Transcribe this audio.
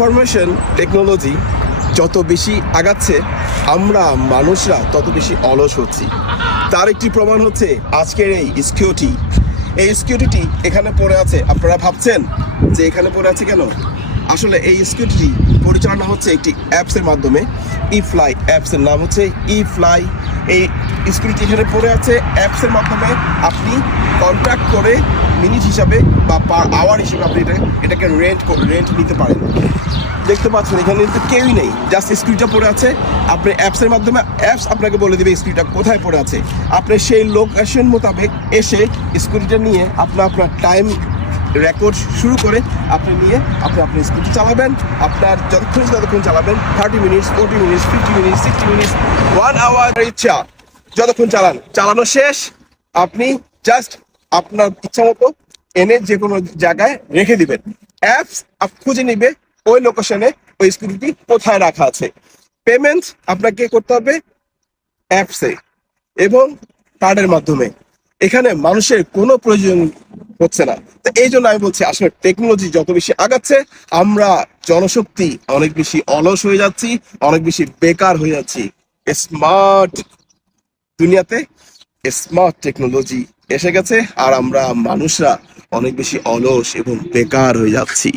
Information technology যত বেশি আগাচ্ছে আমরা মানুষরা তত বেশি অলস হচ্ছি। তার একটি প্রমাণ হচ্ছে আজকের এই স্কিউটি। এই স্কিউটিটি এখানে পড়ে আছে। আপনারা ভাবছেন যে এখানে পড়ে আছে কেন? আসলে এই স্কিউটিটি পরিচালনা হচ্ছে একটি অ্যাপসের মাধ্যমে। ই-ফ্লাই অ্যাপসের নাম হচ্ছে ই-ফ্লাই। এই স্কিউটিটি এখানে পড়ে আছে অ্যাপসের মাধ্যমে। আপনি কন্ট্রাক্ট করে মিনিট হিসাবে বা পার আওয়ার হিসেবে আপনি এটাকে রেন্ট নিতে পারেন। দেখতে পাচ্ছেন এখানে কিন্তু কেউই নেই, জাস্ট স্ক্রিনটা পড়ে আছে। আপনি অ্যাপসের মাধ্যমে অ্যাপস আপনাকে বলে দেবে স্ক্রিনটা কোথায় পড়ে আছে। আপনি সেই লোকেশন মোতাবেক এসে স্ক্রিনটা নিয়ে আপনার টাইম রেকর্ড শুরু করে আপনি নিয়ে আপনি স্ক্রিনটি চালাবেন। আপনার যতক্ষণ চালাবেন, 30 minutes, 40 minutes, 50 minutes, 60 minutes, 1 hour ইচ্ছা যতক্ষণ চালানো শেষ আপনি জাস্ট আপনার ইচ্ছা মতো এনে যে কোনো জায়গায় রেখে দিবেন। অ্যাপস খুঁজে নিবে ওই লোকেশনে ওই স্কুটিটি কোথায় রাখা আছে। পেমেন্ট আপনাকে করতে হবে অ্যাপসে এবং কার্ডের মাধ্যমে। এখানে মানুষের কোনো প্রয়োজন হচ্ছে না। তো এই জন্য আমি বলছি আসলে টেকনোলজি যত বেশি আগাচ্ছে আমরা জনশক্তি অনেক বেশি অলস হয়ে যাচ্ছি, অনেক বেশি বেকার হয়ে যাচ্ছি। স্মার্ট দুনিয়াতে স্মার্ট টেকনোলজি এসে গেছে আর আমরা মানুষরা অনেক বেশি অলস এবং বেকার হয়ে যাচ্ছি।